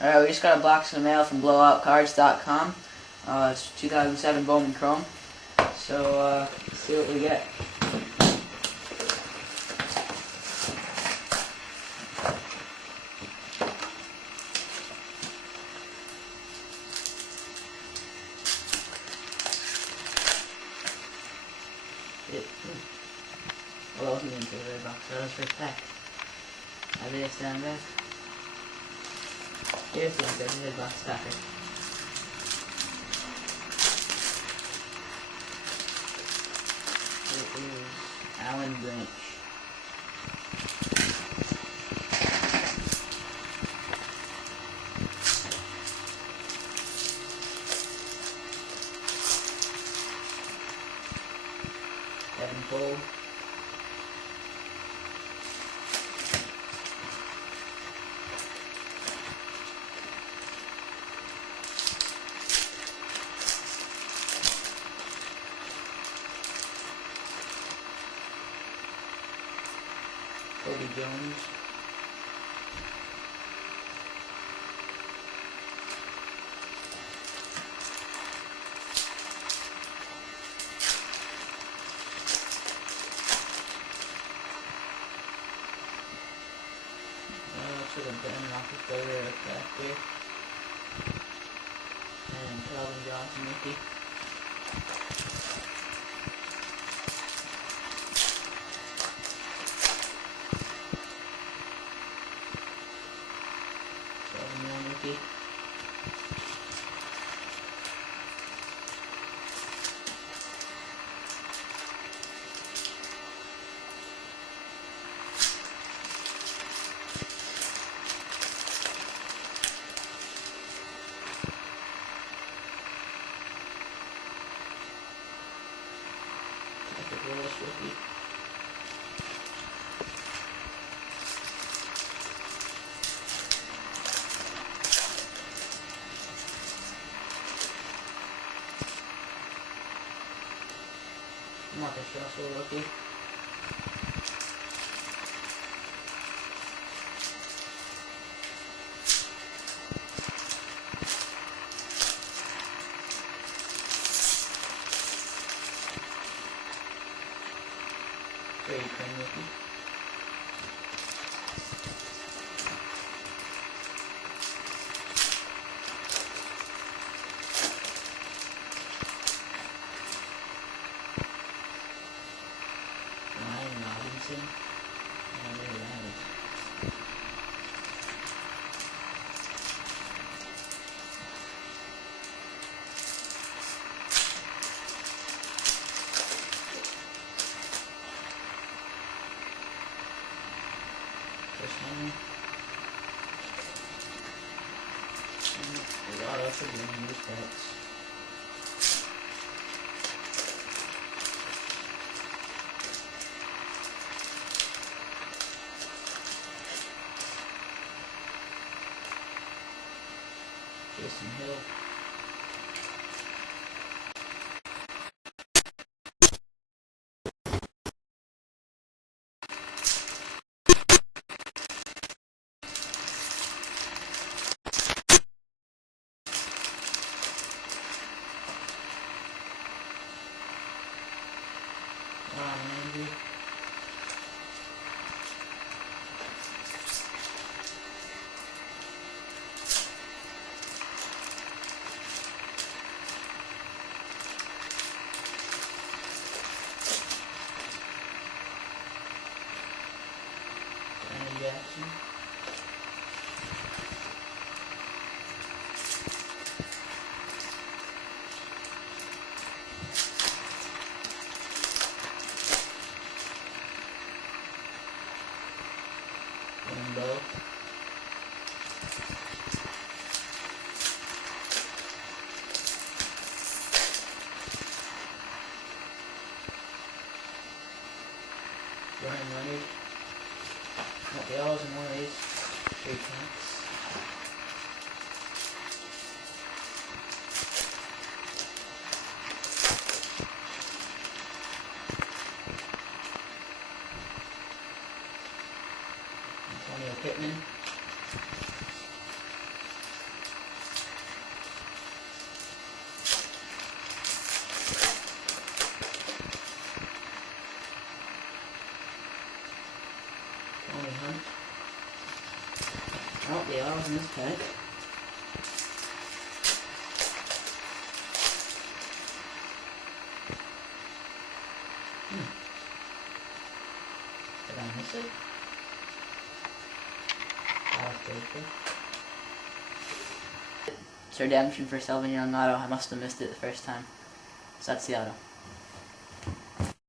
Alright, we just got a box in the mail from blowoutcards.com. It's 2007 Bowman Chrome. So, let's see what we get. Well, he didn't take the red box, so that's first pack. I lay it stand back. Here's the inside the red box packer. It is Alan Branch. Kevin Cole. Kobe Jones. Looks like I'm putting an office player back there. And Calvin Johnson rookie. Rookie. Patrick Willis rookie. Marcus Russell rookie. Brady Quinn rookie. Ryan Robinson. Oh, there that is. Chris Henry. There's a lot of good news packs. Jason Hill. Landry. Brandon Jackson. Bell. Brian Leonard. Got the L's in one of these. in this pack. Did I miss it? It's redemption for Selvin Young auto. I must have missed it the first time. So that's the auto.